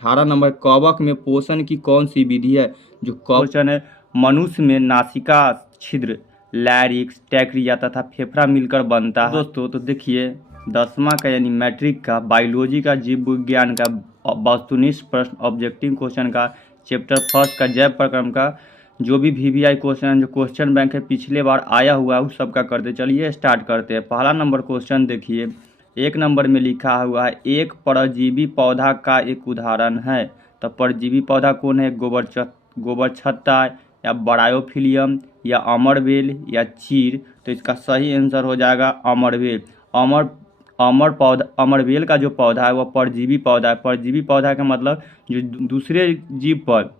18 number, कवक में पोषण की कौन सी विधि है? जो क्वेश्चन है, मनुष्य में नासिका छिद्र, लैरिक्स, टैक्रिया तथा फेफड़ा मिलकर बनता है। दोस्तों तो देखिए 10वां का यानी मैट्रिक का बायोलॉजी का जीव विज्ञान का वस्तुनिष्ठ प्रश्न ऑब्जेक्टिव क्वेश्चन का चैप्टर फर्स्ट का जैव प्रक्रम का जो भी वीवीआई क्वेश्चन जो क्वेश्चन बैंक है पिछले बार आया हुआ है उस सब का करते चलिए स्टार्ट करते हैं। पहला नंबर क्वेश्चन देखिए, 1 नंबर में लिखा हुआ है एक परजीवी पौधा का एक उदाहरण है। तो परजीवी पौधा कौन है? गोबर छत्ता या बरायोफिलियम या अमरबेल या चीर। तो इसका सही आंसर हो जाएगा अमरबेल। अमरबेल का जो पौधा है वह परजीवी पौधा है। परजीवी पौधा का मतलब जो दूसरे जीव पर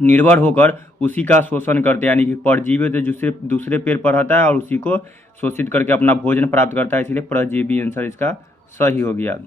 निर्भर होकर उसी का शोषण करते हैं, यानी कि परजीवी तो दूसरे पेड़ पर रहता है और उसी को शोषित करके अपना भोजन प्राप्त करता है, इसलिए परजीवी आंसर इसका सही हो गया।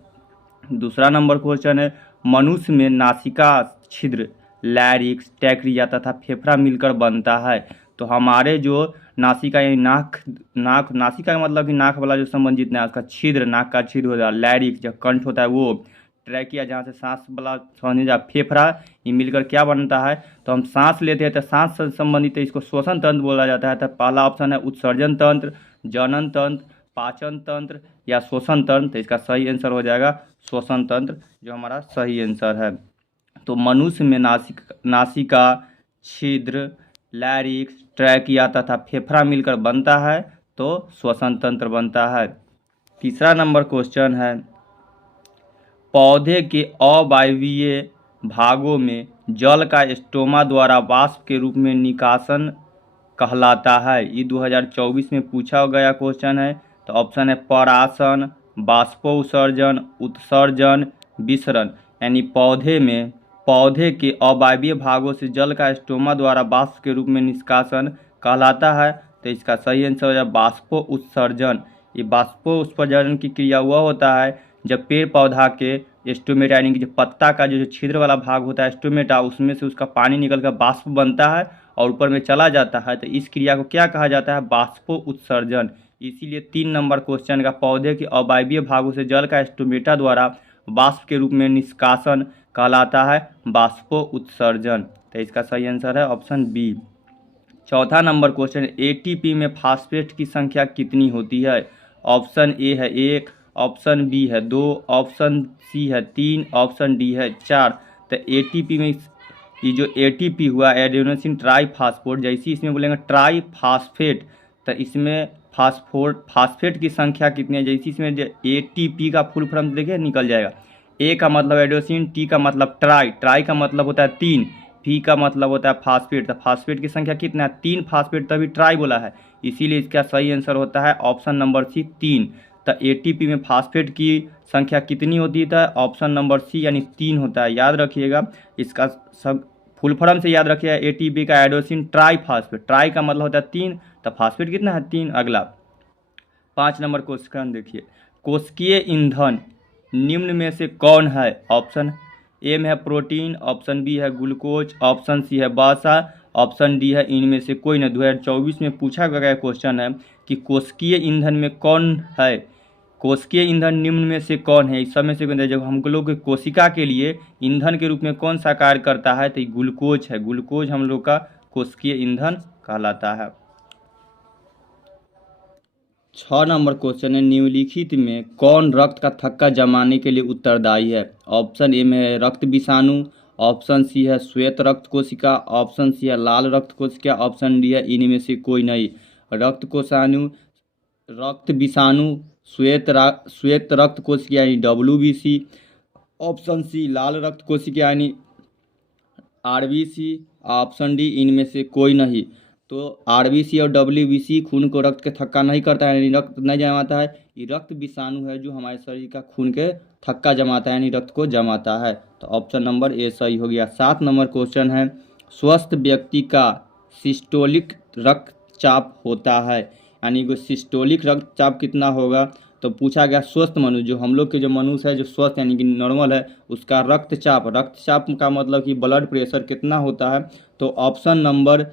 दूसरा नंबर क्वेश्चन है, मनुष्य में नासिका छिद्र, लैरिक्स, टैक्रिया तथा फेफड़ा मिलकर बनता है। तो हमारे जो नासिका यानी नासिका का मतलब कि नाक वाला जो संबंध जितना है उसका छिद्र, नाक का छिद्र हो जाए, लैरिक्स जो कंठ होता है वो, ट्रैकिया जहाँ से सांस वाला समझ जा, फेफड़ा, ये मिलकर क्या बनता है? तो हम सांस लेते हैं तो सांस से संबंधित इसको श्वसन तंत्र बोला जाता है। तो पहला ऑप्शन है उत्सर्जन तंत्र, जनन तंत्र, पाचन तंत्र या श्वसन तंत्र। तो इसका सही आंसर हो जाएगा श्वसन तंत्र, जो हमारा सही आंसर है। तो मनुष्य में नासिका छिद्र, लैरिक्स, ट्रैकिया तथा फेफड़ा मिलकर बनता है तो श्वसन तंत्र बनता है। तीसरा नंबर क्वेश्चन है, पौधे के अवायवीय भागों में जल का स्टोमा द्वारा वाष्प के रूप में निकासन कहलाता है। ये 2024 में पूछा गया क्वेश्चन है। तो ऑप्शन है परासन, बाष्पोत्सर्जन, उत्सर्जन, विसरण। यानी पौधे के अवायवीय भागों से जल का स्टोमा द्वारा वाष्प के रूप में निष्कासन कहलाता है। तो इसका सही आंसर हो जाए बाष्पोत्सर्जन। ये बाष्पोत्सर्जन की क्रिया हुआ होता है जब पेड़ पौधा के स्टोमेटा यानी कि जो पत्ता का जो छिद्र वाला भाग होता है स्टोमेटा, उसमें से उसका पानी निकलकर बाष्प बनता है और ऊपर में चला जाता है। तो इस क्रिया को क्या कहा जाता है? बाष्पोत्सर्जन। इसीलिए 3 नंबर क्वेश्चन का पौधे के अवायवीय भागों से जल का स्टोमेटा द्वारा वाष्प के रूप में निष्कासन कहलाता है बाष्पोत्सर्जन। तो इसका सही आंसर है ऑप्शन बी। चौथा नंबर क्वेश्चन, एटीपी में फास्फेट की संख्या कितनी होती है? ऑप्शन ए है 1, ऑप्शन बी है 2, ऑप्शन सी है 3, ऑप्शन डी है 4। तो एटीपी में ये जो एटीपी हुआ एडेनोसिन ट्राईफास्फेट, जैसे इसमें बोलेंगे ट्राईफास्फेट तो इसमें फास्फेट की संख्या कितनी है? जैसे इसमें एटीपी का फुल फॉर्म देखिए निकल जाएगा। ए का मतलब एडेनोसिन, टी का मतलब ट्राई का मतलब होता है 3, पी का मतलब होता है फास्फेट। तो फास्फेट की संख्या कितना है? 3 फास्फेट, तभी ट्राई बोला है, इसीलिए इसका सही आंसर होता है ऑप्शन नंबर सी 3। तो एटीपी में फास्फेट की संख्या कितनी होती है? ऑप्शन नंबर सी यानी 3 होता है। याद रखिएगा, इसका सब फुल फॉर्म से याद रखिएगा, एटीपी का एडेनोसिन ट्राईफास्फेट, ट्राई का मतलब होता है 3, तो फास्फेट कितना है? 3। अगला 5 नंबर क्वेश्चन देखिए, कोशिकीय ईंधन निम्न में से कौन है? ऑप्शन ए में है प्रोटीन, ऑप्शन बी है ग्लूकोज, ऑप्शन सी है वसा, ऑप्शन डी है इनमें से कोई नहीं। 2024 में पूछा गया क्वेश्चन है कि कोशिकीय ईंधन में कौन है? कोशिकीय ईंधन निम्न में से कौन है? इस सब में से जब हम लोग कोशिका के लिए ईंधन के रूप में कौन सा कार्य करता है? तो ग्लूकोज है। ग्लूकोज हम लोग का कोशिकीय ईंधन कहलाता है। 6 नंबर क्वेश्चन है, निम्नलिखित में कौन रक्त का थक्का जमाने के लिए उत्तरदायी है? ऑप्शन ए में है रक्त विषाणु, ऑप्शन सी है श्वेत रक्त कोशिका, ऑप्शन सी है लाल रक्त कोशिका, ऑप्शन डी है इनमें से कोई नहीं। रक्त विषाणु, श्वेत रक्त कोशिका यानी WBC, ऑप्शन सी लाल रक्त कोशिका यानी RBC, ऑप्शन डी इनमें से कोई नहीं। तो RBC और WBC खून को रक्त के थक्का नहीं करता है, यानी रक्त नहीं जमाता है। ये रक्त विषाणु है जो हमारे शरीर का खून के थक्का जमाता है, यानी रक्त को जमाता है। तो ऑप्शन नंबर ए सही हो गया। 7 नंबर क्वेश्चन है, स्वस्थ व्यक्ति का सिस्टोलिक रक्तचाप होता है, यानी कि सिस्टोलिक रक्तचाप कितना होगा? तो पूछा गया स्वस्थ मनुष्य, जो हम लोग के जो मनुष्य है जो स्वस्थ यानी कि नॉर्मल है, उसका रक्तचाप का मतलब कि ब्लड प्रेशर कितना होता है? तो ऑप्शन नंबर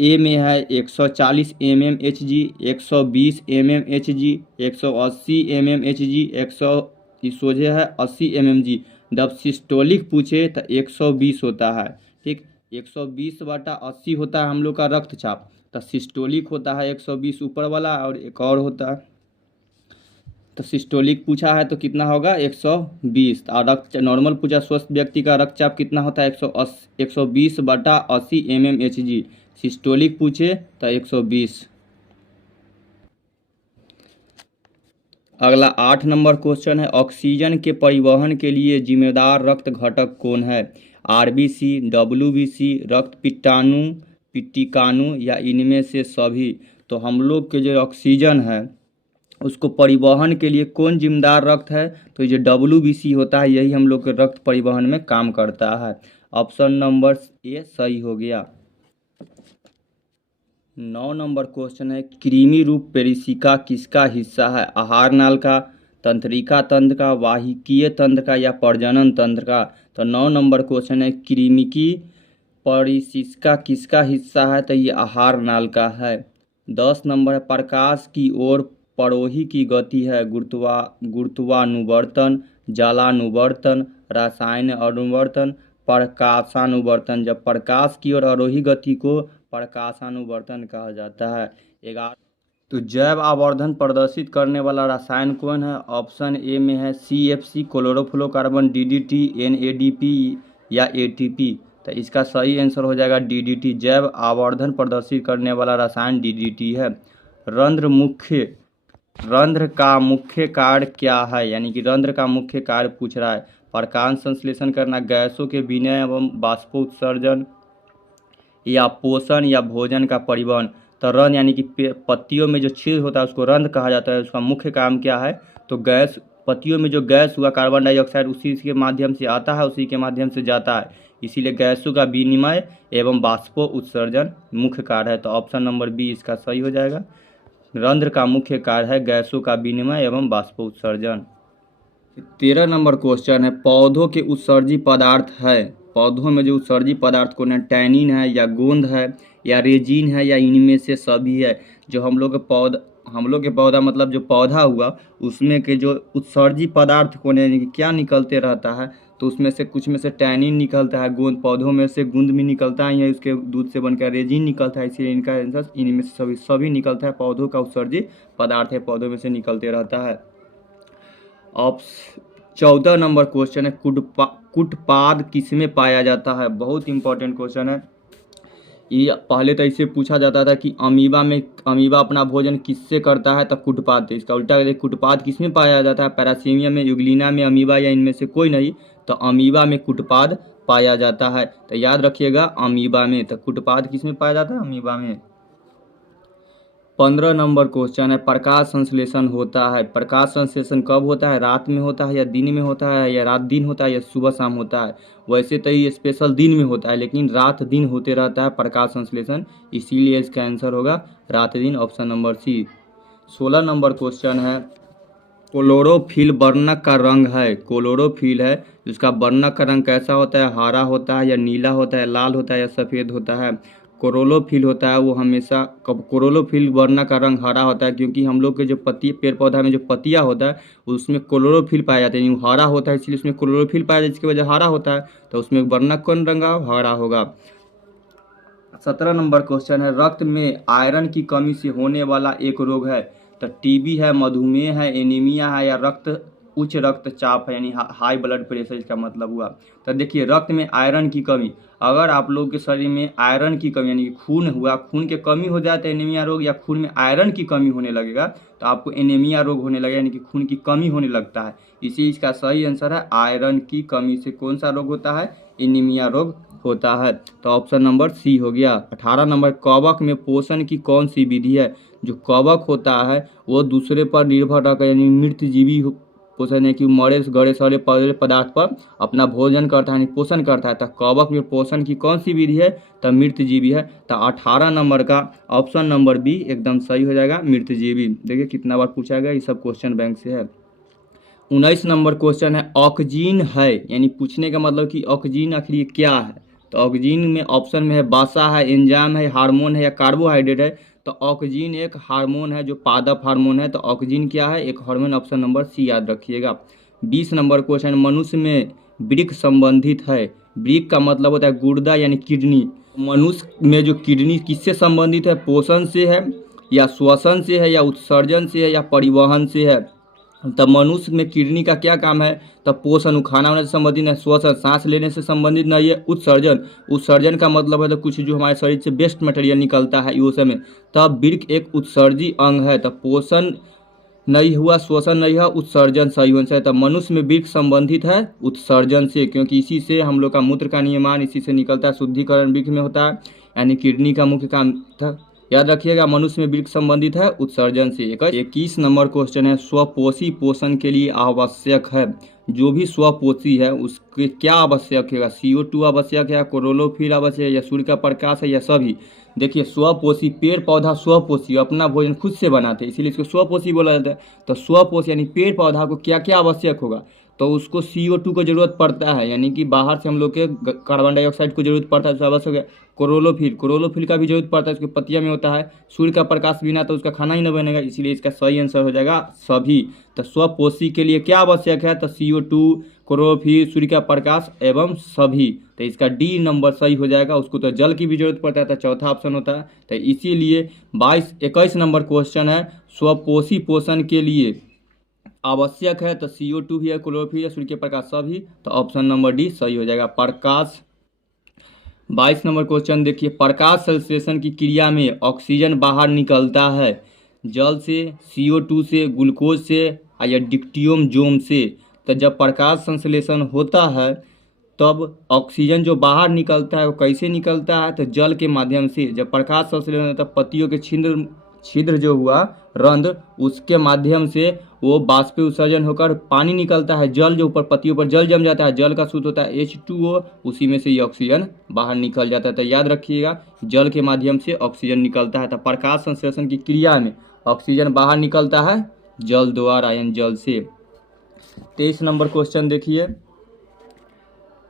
ए में है 140 mmHg, 120 mmHg, 180 mmHg, 100 सोझे है 80 mmg। जब सिस्टोलिक पूछे तो 120 होता है। ठीक, 120/80 होता है हम लोग का रक्तचाप, तो सिस्टोलिक होता है 120 ऊपर वाला, और एक और होता है, तो सिस्टोलिक पूछा है तो कितना होगा 120, और रक्त नॉर्मल पूछा स्वस्थ व्यक्ति का रक्तचाप कितना होता है 120/80 mmHg। सिस्टोलिक पूछे तो 120। अगला 8 नंबर क्वेश्चन है, ऑक्सीजन के परिवहन के लिए जिम्मेदार रक्त घटक कौन है? आरबीसी, डब्ल्यूबीसी, रक्त पिट्टाणु, पिट्टिकाणु या इनमें से सभी? तो हम लोग के जो ऑक्सीजन है उसको परिवहन के लिए कौन जिम्मेदार रक्त है? तो ये जो डब्ल्यूबीसी होता है यही हम लोग के रक्त परिवहन में काम करता है। ऑप्शन नंबर ए सही हो गया। 9 नंबर क्वेश्चन है, कृमि रूप पेरिसिका किसका हिस्सा है? आहार नाल का, तंत्रिका तंत्र का, वाहिकीय तंत्र का या प्रजनन तंत्र का? तो 9 नंबर क्वेश्चन है, कृमिकी पेरिसिका किसका हिस्सा है? तो ये आहार नाल का है। 10 नंबर है, प्रकाश की ओर परोही की गति है गुरुत्वानुवर्तन, जलानुवर्तन, रसायन अनुवर्तन, प्रकाशानुवर्तन। जब प्रकाश की ओर आरोही गति को प्रकाशानुवर्तन कहा जाता है। 11 तो जैव आवर्धन प्रदर्शित करने वाला रसायन कौन है? ऑप्शन ए में है CFC, क्लोरोफ्लोरोकार्बन, DDT, NADP या ATP। तो इसका सही आंसर हो जाएगा DDT। जैव आवर्धन प्रदर्शित करने वाला रसायन DDT है। रंध्र का मुख्य कार्य क्या है? यानी कि रंध्र का मुख्य कार्य पूछ रहा है। प्रकाश संश्लेषण करना, गैसों के विनय एवं बाष्पोत्सर्जन, या पोषण या भोजन का परिवहन। तो रंध्र यानी कि पत्तियों में जो छिद्र होता है उसको रंध्र कहा जाता है। उसका मुख्य काम क्या है? तो गैस, पत्तियों में जो गैस हुआ कार्बन डाइऑक्साइड उसी के माध्यम से आता है, उसी के माध्यम से जाता है, इसीलिए गैसों का विनिमय एवं बाष्पो उत्सर्जन मुख्य कार्य है। तो ऑप्शन नंबर बी इसका सही हो जाएगा। रंध्र का मुख्य कार्य है गैसों का विनिमय एवं बाष्पो उत्सर्जन। 13 नंबर क्वेश्चन है, पौधों के उत्सर्जी पदार्थ है। पौधों में जो उत्सर्जी पदार्थ कौन है? टैनिन है या गोंद है या रेजिन है या इनमें से सभी है? जो हम लोग के पौधा मतलब जो पौधा हुआ उसमें के जो उत्सर्जी पदार्थ कौन है, यानी कि क्या निकलते रहता है? तो उसमें से कुछ में से टैनिन निकलता है, गोंद, पौधों में से गोंद भी निकलता है, उसके दूध से बनकर रेजिन निकलता है, इसलिए इनका आंसर इनमें से सभी निकलता है। पौधों का उत्सर्जी पदार्थ है, पौधों में से निकलते रहता है। 14 नंबर क्वेश्चन है, कुटपाद किसमें पाया जाता है? बहुत इंपॉर्टेंट क्वेश्चन है ये। पहले तो इससे पूछा जाता था कि अमीबा अपना भोजन किससे करता है? तो कुटपाद। इसका उल्टा, कुटपाद किसमें पाया जाता है? पैरासीमियम में, यूग्लिना में, अमीबा या इनमें से कोई नहीं। तो अमीबा में कुटपाद पाया जाता है। तो याद रखिएगा अमीबा में। तो कुटपाद किसमें पाया जाता है? अमीबा में। 15 नंबर क्वेश्चन है, प्रकाश संश्लेषण होता है। प्रकाश संश्लेषण कब होता है? रात में होता है या दिन में होता है, या रात दिन होता है या सुबह शाम होता है? वैसे तो ये स्पेशल दिन में होता है, लेकिन रात दिन होते रहता है प्रकाश संश्लेषण, इसीलिए इसका आंसर होगा रात दिन, option number C. 16 number question है, क्लोरोफिल वर्णक का रंग है। क्लोरोफिल है जिसका वर्णक का रंग कैसा होता है? हरा होता है या नीला होता है, लाल होता है या सफ़ेद होता है? क्लोरोफिल होता है वो हमेशा क्लोरोफिल वर्णक का रंग हरा होता है, क्योंकि हम लोग के जो पेड़ पौधा में जो पत्तियां होता है उसमें क्लोरोफिल पाया जाता है, यानी हरा होता है, इसलिए उसमें क्लोरोफिल पाया जाता है, जिसकी वजह हरा होता है। तो उसमें वर्णक कौन रंग हरा होगा। 17 नंबर क्वेश्चन है, रक्त में आयरन की कमी से होने वाला एक रोग है। तो टीबी है, मधुमेह है, एनीमिया है या उच्च रक्तचाप है, यानी हाई ब्लड प्रेशर इसका मतलब हुआ। तो देखिए, रक्त में आयरन की कमी, अगर आप लोग के शरीर में आयरन की कमी यानी कि खून हुआ, खून की कमी हो जाए तो एनीमिया रोग, या खून में आयरन की कमी होने लगेगा तो आपको एनीमिया रोग होने लगेगा, यानी कि खून की कमी होने लगता है। इसी इसका सही आंसर है आयरन की कमी से कौन सा रोग होता है? एनीमिया रोग होता है। तो ऑप्शन नंबर सी हो गया। 18 नंबर, कवक में पोषण की कौन सी विधि है? जो कवक होता है वो दूसरे पर निर्भर रहकर, यानी मृतजीवी पोषण है कि मरे गड़े सड़े पदार्थ पर अपना भोजन करता है, यानी पोषण करता है। तो कवक में पोषण की कौन सी विधि है? तो मृतजीवी है। तो 18 नंबर का ऑप्शन नंबर बी एकदम सही हो जाएगा, मृतजीवी। देखिए कितना बार पूछा गया, ये सब क्वेश्चन बैंक से है। 19 नंबर क्वेश्चन है, ऑक्सीजन है, यानी पूछने का मतलब कि ऑक्सीजन आखिर क्या है? तो ऑक्सीजन में ऑप्शन में है बासा है, एंजाइम है, हार्मोन है या कार्बोहाइड्रेट है? तो ऑक्सीजन एक हार्मोन है जो पादप हार्मोन है। तो ऑक्सीजन क्या है? एक हार्मोन, ऑप्शन नंबर सी याद रखिएगा। 20 नंबर क्वेश्चन, मनुष्य में वृक्क संबंधित है। वृक्क का मतलब होता है गुर्दा यानी किडनी। मनुष्य में जो किडनी किससे संबंधित है? पोषण से है या श्वसन से है या उत्सर्जन से है या परिवहन से है? तब मनुष्य में किडनी का क्या काम है? तब पोषण, खाना होने से संबंधित है। श्वसन, सांस लेने से संबंधित नहीं है। उत्सर्जन, उत्सर्जन का मतलब है तो कुछ जो हमारे शरीर से वेस्ट मटेरियल निकलता है वो समय। तब वृक्क एक उत्सर्जी अंग है। तब पोषण नहीं हुआ, श्वसन नहीं हुआ, उत्सर्जन सही होना चाहिए। तब मनुष्य में वृक्क संबंधित है उत्सर्जन से, क्योंकि इसी से हम लोग का मूत्र का निर्माण इसी से निकलता है। शुद्धिकरण वृक्क में होता है, यानी किडनी का मुख्य काम था। याद रखिएगा, मनुष्य में वृक्क संबंधित है उत्सर्जन से। 21 नंबर क्वेश्चन है, स्वपोषी पोषण के लिए आवश्यक है। जो भी स्वपोषी है उसके क्या आवश्यक है? CO2 आवश्यक है, क्लोरोफिल आवश्यक है, या सूर्य का प्रकाश है, या सभी? देखिए, स्वपोषी पेड़ पौधा स्वपोषी अपना भोजन खुद से बनाते हैं, इसीलिए इसको स्वपोषी बोला जाता है। तो स्वपोषी यानी पेड़ पौधा को क्या क्या आवश्यक होगा? तो उसको CO2 को जरूरत पड़ता है, यानी कि बाहर से हम लोग के कार्बन डाइऑक्साइड को जरूरत पड़ता है, तो आवश्यक है। क्लोरोफिल का भी जरूरत पड़ता है, उसकी पत्तियां में होता है। सूर्य का प्रकाश बिना तो उसका खाना ही नहीं बनेगा, इसीलिए इसका सही आंसर हो जाएगा सभी। तो स्वपोषी के लिए क्या आवश्यक है? तो CO2, क्लोरोफिल, सूर्य का प्रकाश एवं सभी। तो इसका डी नंबर सही हो जाएगा। उसको तो जल की भी जरूरत पड़ता है, तो चौथा ऑप्शन होता है। तो इसीलिए 21 नंबर क्वेश्चन है, स्वपोषी पोषण के लिए आवश्यक है तो CO2 भी है, क्लोरोफिल है, सूर्य के प्रकाश सभी। तो ऑप्शन नंबर डी सही हो जाएगा। प्रकाश 22 नंबर क्वेश्चन देखिए, प्रकाश संश्लेषण की क्रिया में ऑक्सीजन बाहर निकलता है जल से, CO2 से, ग्लूकोज से या डिक्टियोम से। तो जब प्रकाश संश्लेषण होता है तब ऑक्सीजन जो बाहर निकलता है वो कैसे निकलता है? तो जल के माध्यम से। जब प्रकाश संश्लेषण होता है पत्तियों के छिद्र जो हुआ रंध्र, उसके माध्यम से वो बाष्पीय उत्सर्जन होकर पानी निकलता है। जल जो ऊपर पत्तियों पर जल जम जाता है, जल का सूत्र होता है H2O, उसी में से ये ऑक्सीजन बाहर निकल जाता है। तो याद रखिएगा, जल के माध्यम से ऑक्सीजन निकलता है। तो प्रकाश संश्लेषण की क्रिया में ऑक्सीजन बाहर निकलता है जल द्वारा, यानी जल से। 23 नंबर क्वेश्चन देखिए,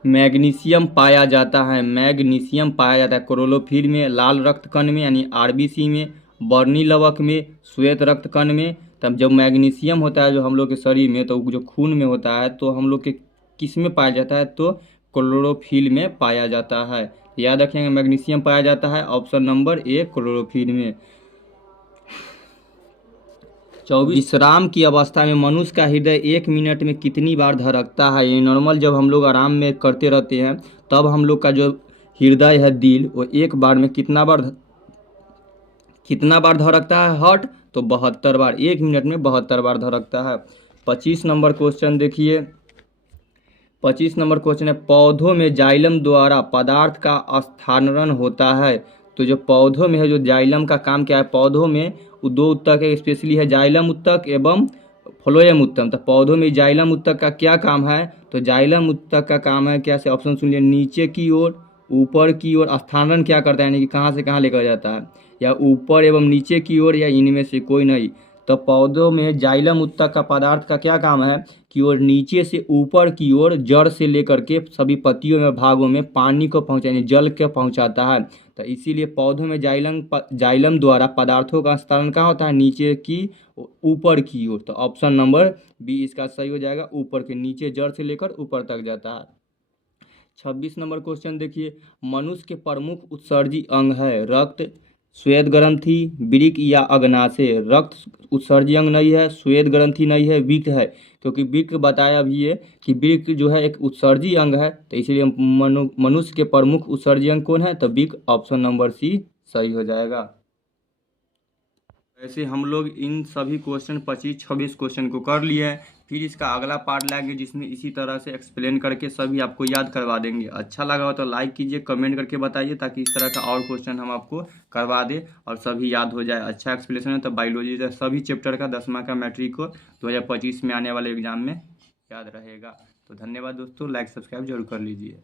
मैग्नीशियम पाया जाता है। मैग्नीशियम पाया जाता है क्लोरोफिल में, लाल रक्त कण में यानी RBC में, बर्नी लवक में, श्वेत रक्त कण में। तब जब मैग्नीशियम होता है जो हम लोग के शरीर में, तो जो खून में होता है, तो हम लोग के किस में पाया जाता है? तो क्लोरोफिल में पाया जाता है। याद रखेंगे, मैग्नीशियम पाया जाता है ऑप्शन नंबर ए क्लोरोफिल में। 24 विश्राम की अवस्था में मनुष्य का हृदय 1 मिनट में कितनी बार धड़कता है? ये नॉर्मल जब हम लोग आराम में करते रहते हैं तब हम लोग का जो हृदय है, दिल, वो एक बार में कितना बार धड़कता है? हार्ट, तो 72 बार। 1 मिनट में 72 बार धड़कता है। 25 नंबर क्वेश्चन देखिए, 25 नंबर क्वेश्चन है, पौधों में जाइलम द्वारा पदार्थ का स्थानांतरण होता है। तो जो पौधों में है, जो जाइलम का काम क्या है? पौधों में वो 2 उत्तक है, स्पेशली है जाइलम उत्तक एवं फ्लोएम उत्तक। तो पौधों में जाइलम उत्तक का क्या काम है? तो जाइलम उत्तक का काम है क्या से? ऑप्शन सुन लिए, नीचे की ओर, ऊपर की ओर स्थानांतरण क्या करता है, यानी कि कहाँ से कहाँ लेकर जाता है, या ऊपर एवं नीचे की ओर, या इनमें से कोई नहीं। तो पौधों में जाइलम उत्तक का पदार्थ का क्या काम है कि वो नीचे से ऊपर की ओर जड़ से लेकर के सभी पत्तियों में भागों में पानी को पहुँचाने, जल को पहुँचाता है। तो इसीलिए पौधों में जाइलम द्वारा पदार्थों का स्थानांतरण कहाँ होता है? नीचे की ऊपर की ओर। तो ऑप्शन नंबर बी इसका सही हो जाएगा, ऊपर के नीचे जड़ से लेकर ऊपर तक जाता है। 26 नंबर क्वेश्चन देखिए, मनुष्य के प्रमुख उत्सर्जी अंग है रक्त, श्वेत ग्रंथि, वृक्क या अग्नाशय। रक्त उत्सर्जी अंग नहीं है, श्वेत ग्रंथि नहीं है, वृक्क है। क्योंकि वृक्क बताया भी है कि वृक्क जो है एक उत्सर्जी अंग है, तो इसलिए मनुष्य के प्रमुख उत्सर्जी अंग कौन है? तो वृक्क, ऑप्शन नंबर सी सही हो जाएगा। ऐसे हम लोग इन सभी क्वेश्चन 25-26 क्वेश्चन को कर लिए हैं। फिर इसका अगला पार्ट लाएंगे जिसमें इसी तरह से एक्सप्लेन करके सभी आपको याद करवा देंगे। अच्छा लगा हो तो लाइक कीजिए, कमेंट करके बताइए, ताकि इस तरह का और क्वेश्चन हम आपको करवा दें और सभी याद हो जाए। अच्छा एक्सप्लेनेशन है तो बायोलॉजी का सभी चैप्टर का 10वां का मैट्रिक को 2025 में आने वाले एग्जाम में याद रहेगा। तो धन्यवाद दोस्तों, लाइक सब्सक्राइब जरूर कर लीजिए।